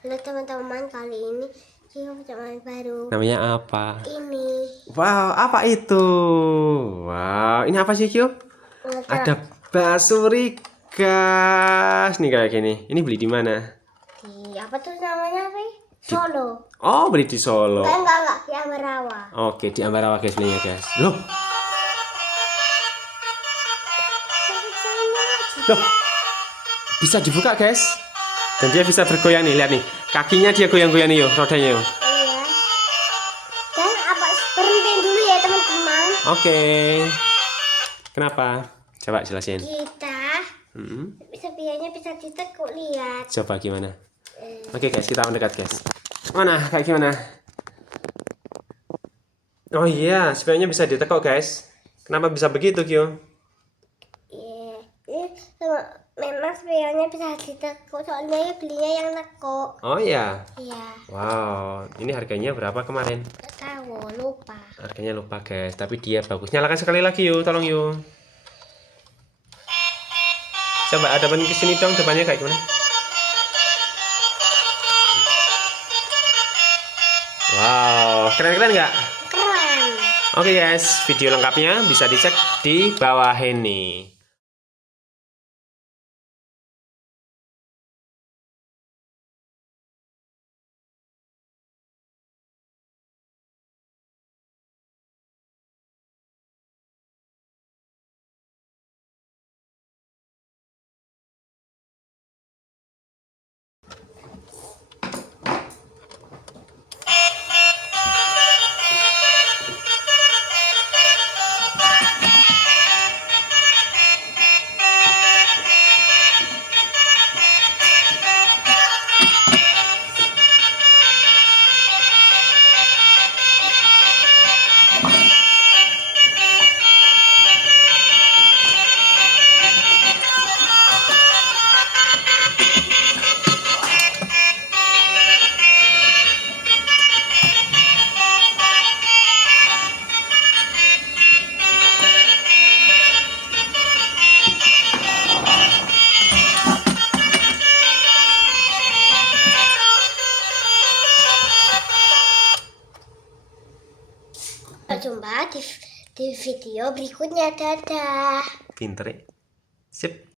Halo teman-teman, kali ini kita punya main baru. Namanya apa? Ini. Wow, apa itu? Wow, ini apa sih, Kyo? Ada basuri gas nih kayak gini. Ini beli di mana? Di apa tuh namanya, apa? Solo. Oh, beli di Solo. Enggak, di Ambarawa. Oke, di Ambarawa guys belinya guys. Loh, bisa dibuka guys. Dan dia bisa bergoyang nih, lihat nih. Kakinya dia goyang-goyang nih, yuk, rodanya yuk. Iya. Dan apa berhenti dulu ya teman-teman. Oke. Kenapa? Coba jelasin. Kita sepianya bisa ditekuk, lihat. Coba gimana? Oke guys, kita mendekat guys. Mana? Kayak gimana? Oh iya, spionnya bisa ditekuk guys. Kenapa bisa begitu, Kyo? Iya. Memang sepianya bisa ditekuk, soalnya ya belinya yang tekuk. Oh iya. Iya. Wow, ini harganya berapa kemarin? Nggak tahu, lupa. Harganya lupa guys, tapi dia bagus. Nyalakan sekali lagi yuk, tolong yuk. Coba hadapin ke sini dong, depannya kayak gimana? Wow, keren-keren nggak? Keren. Oke guys, video lengkapnya bisa dicek di bawah ini. Jumpa di video berikutnya. Dadah. Pinter ya? Sip.